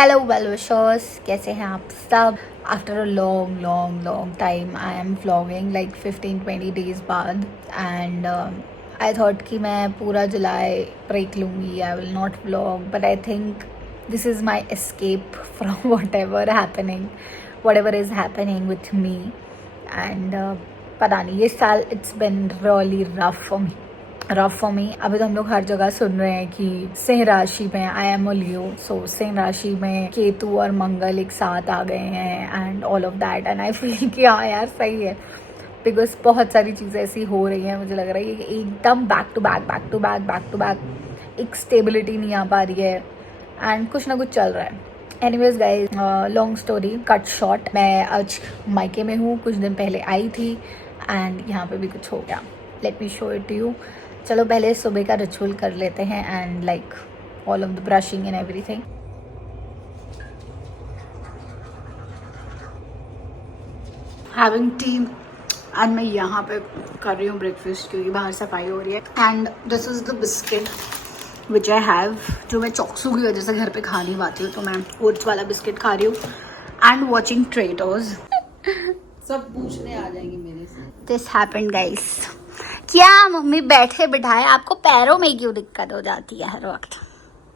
Hello well wishers, कैसे हैं आप सब। After a long time I am vlogging like 15-20 days बाद एंड आई थॉट कि मैं पूरा जुलाई ब्रेक लूँगी. I will not vlog but I think this is my escape from what ever is happening with me. And पता नहीं, ये साल it's been really rough for me. अभी तो हम लोग हर जगह सुन रहे हैं कि सिंह राशि में, आई एम अ लियो, सो सिंह राशि में केतु और मंगल एक साथ आ गए हैं and all of that. And I feel कि हाँ यार सही है, बिकॉज बहुत सारी चीज़ें ऐसी हो रही हैं. मुझे लग रहा है कि एकदम बैक टू बैक एक स्टेबिलिटी नहीं आ पा रही है एंड कुछ ना कुछ चल रहा है. Anyways guys, long story cut short, मैं आज मायके में हूँ, कुछ दिन पहले आई थी एंड यहाँ पे भी कुछ हो गया. Let me show it to you. चलो पहले सुबह का रिचुअल कर लेते हैं and like all of the brushing and everything. Having tea and मैं यहाँ पे कर रही हूँ ब्रेकफास्ट क्योंकि बाहर सफाई हो रही है. And this is the biscuit which I have, जो मैं चॉक्सू की वजह से घर पे खा नहीं पाती हूँ, तो मैं ओट्स वाला बिस्किट खा रही हूँ एंड वॉचिंग ट्रेडर्स. सब पूछने आ जाएंगे मेरे से. This happened guys. क्या मम्मी बैठे बिठाए, आपको पैरों में क्यों दिक्कत हो जाती है हर वक्त?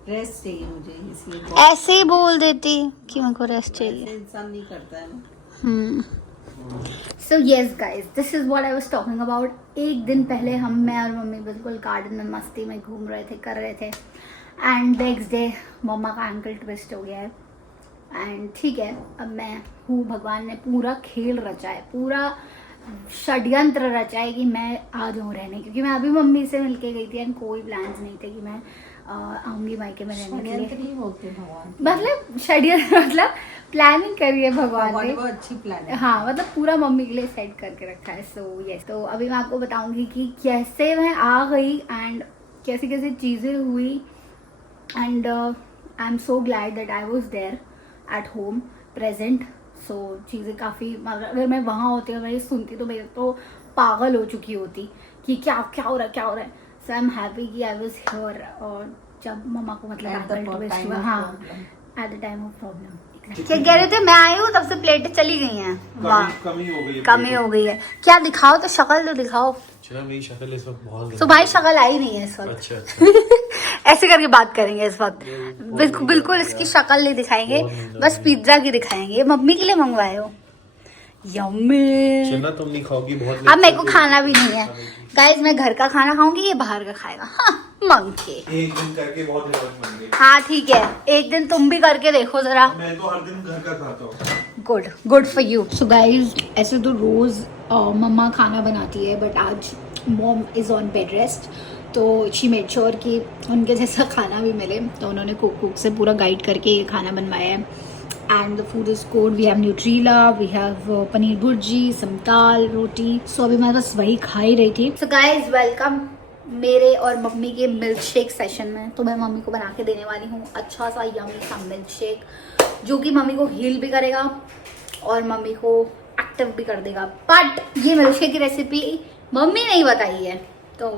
रेस्ट चाहिए मुझे, इसलिए ऐसे ही बोल देती कि मेरे को रेस्ट चाहिए. इंसान नहीं करता है ना. So yes guys, this is what I was talking about. एक दिन पहले मैं और मम्मी बिल्कुल गार्डन में मस्ती में घूम रहे थे, कर रहे थे एंड नेक्स्ट डे मम्मा का एंकल ट्विस्ट हो गया है. एंड ठीक है, अब मैं हूँ, भगवान ने पूरा खेल रचा है, पूरा षड्यंत्र रचा है कि मैं आ जाऊँ रहने, क्योंकि मैं अभी मम्मी से मिलके गई थी एंड कोई प्लान्स नहीं थे कि मैं आऊँगी मायके में रहने के लिए. नहीं बोलते भगवान, मतलब षड्यंत्र मतलब प्लानिंग करी है भगवान ने. बहुत अच्छी प्लान है. हाँ, मतलब पूरा मम्मी के लिए सेट करके रखा है. सो यस, तो अभी मैं आपको बताऊंगी कि कैसे मैं आ गई एंड कैसी कैसी चीज़ें हुई. And I am so glad that I was there at home present. So चीज़ें काफ़ी, अगर मैं वहाँ होती और मैं ये सुनती तो मैं तो पागल हो चुकी होती कि क्या हो रहा है. सो आई एम हैप्पी कि आई वॉज हियर. और जब मम्मा को मतलब हाँ, at the time of problem. क्या कह रहे थे? मैं आई हूँ तब से प्लेटें चली गई हैं. कमी हो गई है. क्या दिखाओ तो, शक्ल तो दिखाओ. मेरी शक्ल इस वक्त बहुत तो भाई शक्ल आई नहीं है इस वक्त. अच्छा. ऐसे करके बात करेंगे इस वक्त. बिल्कुल इसकी शक्ल नहीं दिखाएंगे, बस पिज्जा की दिखाएंगे. मम्मी के लिए मंगवाए हो. यम्मी. चलना, तुम नहीं खाओगी बहुत. अब मेरे को खाना भी नहीं है गाइज. मैं घर का खाना खाऊंगी, ये बाहर का खाएगा. हाँ, मंके. एक दिन करके बहुत हिम्मत बन गई. हाँ ठीक है, एक दिन तुम भी करके देखो जरा. मैं तो हर दिन घर का खाता हूँ. Good for you. So guys, ऐसे तो रोज मम्मा खाना बनाती है, बट आज mom is on bed rest, तो शी मेड श्योर कि उनके जैसा खाना भी मिले. तो उन्होंने कुक से पूरा गाइड करके ये खाना बनवाया है. And the food is good. We have Nutrela, we have paneer bhurji, some dal, roti. So अभी मैं बस वही खा ही रही थी. सो गाइज, वेलकम मेरे और मम्मी के मिल्क शेक सेशन में. तो मैं मम्मी को बना के देने वाली हूँ अच्छा सा यमी सा मिल्क शेक, जो कि मम्मी को हील भी करेगा और मम्मी को एक्टिव भी कर देगा. बट ये मिल्क शेक की रेसिपी मम्मी नहीं बताई है, तो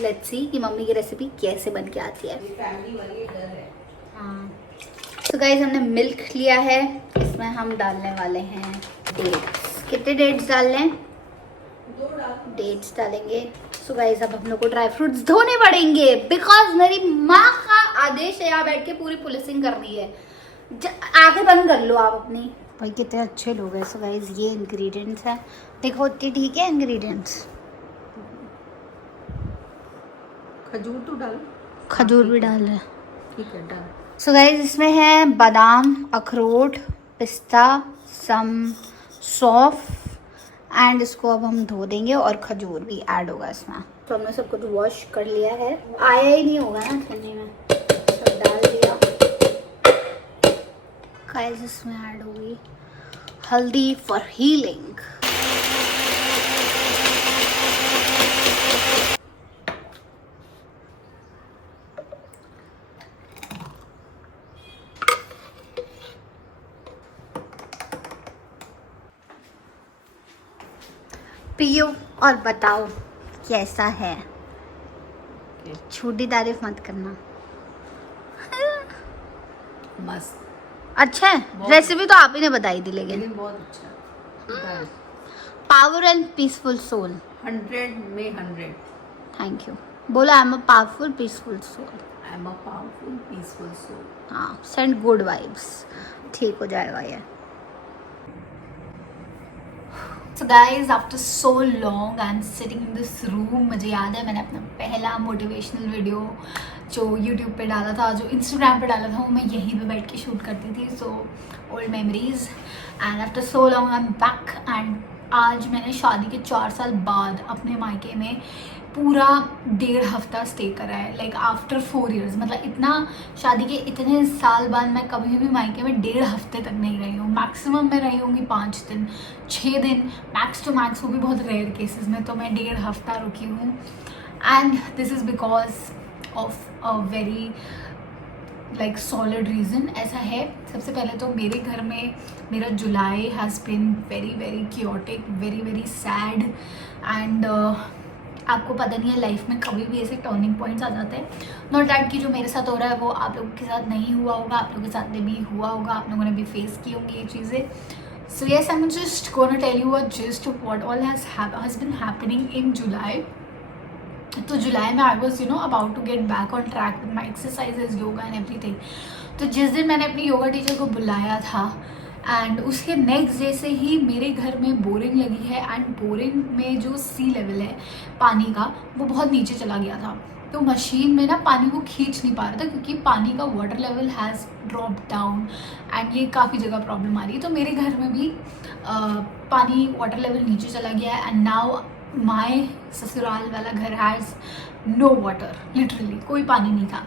लेट्स सी कि मम्मी की रेसिपी कैसे बन के आती है. फैमिली वाली डर है. हाँ. तो गाइज, हमने मिल्क लिया है, इसमें हम डालने वाले हैं डेट्स. कितने डेट्स डाल लें? 2 डाल. डेट्स डालेंगे. सो गाइज, अब हम लोग को ड्राई फ्रूट्स धोने पड़ेंगे, बिकॉज मेरी माँ का आदेश है यहाँ बैठ के पूरी पुलिसिंग कर रही है. आंखें बंद कर लो आप अपनी. भाई कितने अच्छे लोग हैं. सो गाइज, ये इंग्रेडिएंट्स है, देखो इतनी ठीक है इंग्रेडिएंट्स. खजूर तो डाल. खजूर भी डाल है. ठीक है, डाल. सो गाइज, इसमें है बादाम, अखरोट, पिस्ता, सम सौंफ एंड इसको अब हम धो देंगे और खजूर भी ऐड होगा इसमें. तो हमने सब कुछ वॉश कर लिया है. आया ही नहीं होगा ना ठंडी में, सब डाल दिया. गाइस, इसमें ऐड होगी हल्दी फॉर हीलिंग. पियो और बताओ कैसा है. छोटी तारीफ मत करना. मस्त. अच्छा है, रेसिपी तो आप ही ने बताई थी लेकिन। लेकिन बहुत अच्छा है। Power and peaceful soul. 100 में 100। Thank you. बोला I am a powerful peaceful soul. I am a powerful peaceful soul. हाँ, सेंड गुड वाइब्स। ठीक हो जाएगा ये। So guys, after so long I'm sitting in this room। मुझे याद है मैंने अपना पहला मोटिवेशनल वीडियो जो YouTube पे डाला था, जो Instagram पे डाला था, वो मैं यहीं पे बैठ के शूट करती थी। So old memories and after so long I am back. And आज मैंने शादी के 4 साल बाद अपने मायके में पूरा 1.5 हफ्ता स्टे करा है। लाइक आफ्टर 4 years, मतलब इतना शादी के इतने साल बाद मैं कभी भी मायके में 1.5 हफ्ते तक नहीं रही हूँ। मैक्सिमम मैं रही होंगी 5 दिन 6 दिन, मैक्स टू मैक्स, वो भी बहुत रेयर केसेस में। तो मैं 1.5 हफ्ता रुकी हूँ and this is because of a very like solid reason. ऐसा है, सबसे पहले तो मेरे घर में मेरा July has been very very chaotic, very very sad. And आपको पता नहीं है लाइफ में कभी भी ऐसे टर्निंग पॉइंट्स आ जाते हैं। नॉट दैट कि जो मेरे साथ हो रहा है वो आप लोगों के साथ नहीं हुआ होगा, आप लोगों के साथ भी हुआ होगा, आप लोगों ने भी फेस की होंगी ये चीज़ें। So yes, I am just gonna tell you a gist of what all has been happening in July. तो जुलाई में I was about to get back on track with my exercises, yoga and everything. तो जिस दिन मैंने अपनी yoga teacher को बुलाया था एंड उसके नेक्स्ट डे से ही मेरे घर में बोरिंग लगी है। एंड बोरिंग में जो सी लेवल है पानी का वो बहुत नीचे चला गया था। तो मशीन में ना पानी वो खींच नहीं पा रहा था क्योंकि पानी का water level has drop down and ये काफ़ी जगह प्रॉब्लम आ रही है। तो मेरे घर में भी पानी वाटर लेवल नीचे चला गया है। एंड नाउ माय ससुराल वाला घर हैज़ नो वाटर, लिटरली कोई पानी नहीं था।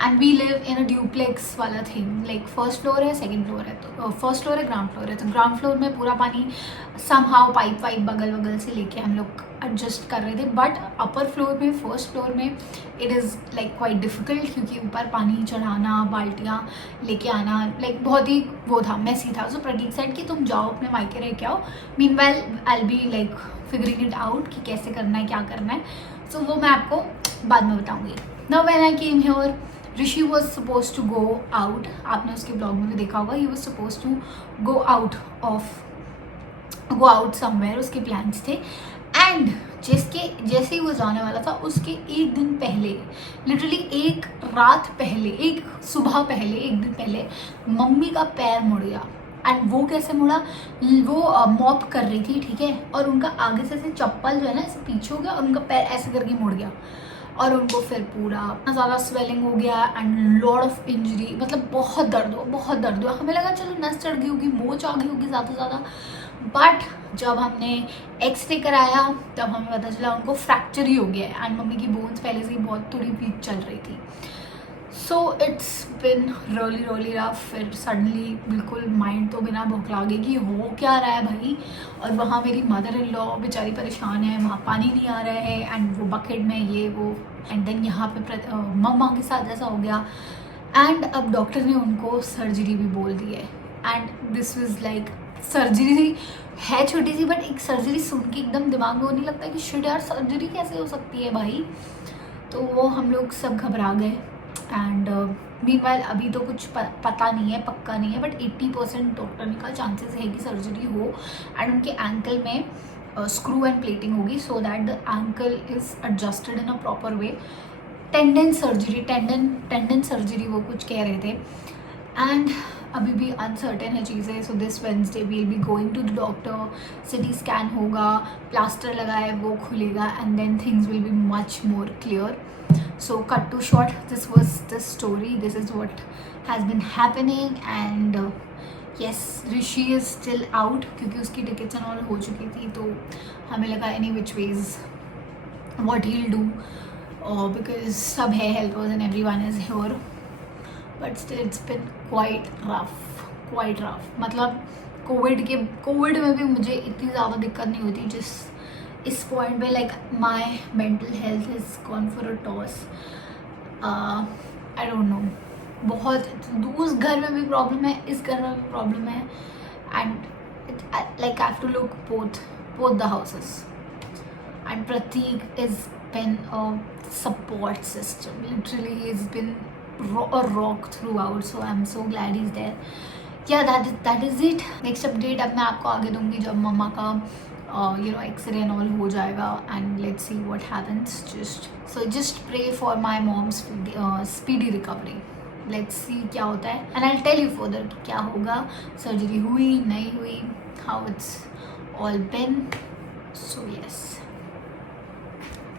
And we live in a duplex वाला थिंग, लाइक फर्स्ट फ्लोर है, सेकंड फ्लोर है, तो फर्स्ट फ्लोर है, ग्राउंड फ्लोर है। तो ग्राउंड फ्लोर में पूरा पानी समहाउ पाइप वाइप बगल बगल से लेके हम लोग एडजस्ट कर रहे थे। बट अपर फ्लोर में, फर्स्ट फ्लोर में it is like quite difficult क्योंकि ऊपर पानी चढ़ाना, बाल्टियाँ लेके आना, लाइक बहुत ही वो था, मैसी था। सो प्रतीक सेड कि तुम जाओ अपने मायके रह के आओ, meanwhile I will be like figuring it out कि कैसे करना है, क्या करना है। सो वो मैं आपको बाद में बताऊंगी। Now when I came here, Rishi was suppose to go out. आपने उसके ब्लॉग में भी देखा होगा, he was suppose to go out somewhere, उसके प्लान्स थे। एंड जैसे ही वो जाने वाला था उसके एक दिन पहले, लिटरली एक रात पहले, एक सुबह पहले, एक दिन पहले मम्मी का पैर मुड़ गया। एंड वो कैसे मुड़ा, वो मॉप कर रही थी, ठीक है, और उनका आगे से चप्पल जो है ना ऐसे पीछे हो गया और उनका पैर ऐसे करके मुड़ गया और उनको फिर पूरा इतना ज़्यादा स्वेलिंग हो गया एंड लॉट ऑफ इंजरी, मतलब बहुत दर्द हुआ। हमें लगा चलो नस चढ़ गई होगी, मोच आ गई होगी ज़्यादा। बट जब हमने एक्सरे कराया तब हमें पता चला उनको फ्रैक्चर ही हो गया है। एंड मम्मी की बोन्स पहले से ही बहुत थोड़ी वीक चल रही थी। So it's been really rough. फिर सडनली बिल्कुल माइंड तो बिना भौखला गई कि हो क्या रहा है भाई। और वहाँ मेरी मदर इन लॉ बेचारी परेशान है, वहाँ पानी नहीं आ रहा है एंड वो बकेट में ये वो। एंड देन यहाँ पे मम्मा के साथ ऐसा हो गया एंड अब डॉक्टर ने उनको सर्जरी भी बोल दी है। And this was like surgery है छोटी सी, बट एक सर्जरी सुन के एकदम दिमाग में वो नहीं लगता कि शिट यार सर्जरी कैसे हो सकती है भाई। तो वो हम लोग सब घबरा गए। एंड मीनवाइल अभी तो कुछ पता नहीं है, पक्का नहीं है, बट 80% डॉक्टर ने कहा चांसेस है कि सर्जरी हो। एंड उनके एंकल में स्क्रू एंड प्लेटिंग होगी so that the ankle is adjusted in a proper way. Tendon surgery वो कुछ कह रहे थे। एंड अभी भी अनसर्टेन है चीज़ें। So this Wednesday we will be going to the doctor, CT scan होगा, प्लास्टर लगाए वो खुलेगा and then things will be much more clear. So cut to short, this was the story, this is what has been happening and yes, Rishi is still out क्योंकि उसकी tickets and all हो चुकी थी। तो हमें लगा any which ways what he'll do because सब है helpers and everyone is here, but still it's been quite rough। मतलब कोविड में भी मुझे इतनी ज़्यादा दिक्कत नहीं होती जिस इस पॉइंट पे। Like my mental health is gone for a toss. I don't know, बहुत उस घर में भी प्रॉब्लम है, इस घर में भी प्रॉब्लम है and like I have to look both the houses and Pratik has been a support system, literally he's been a rock throughout, so I'm so glad he's there। या that is it. Next update अब मैं आपको आगे दूंगी जब मम्मा का x ray and all हो जाएगा, and let's see what happens. Just pray for my mom's speedy recovery. Let's see क्या होता है, and I will tell you further कि क्या होगा, सर्जरी हुई नहीं हुई, how it's all been. So yes.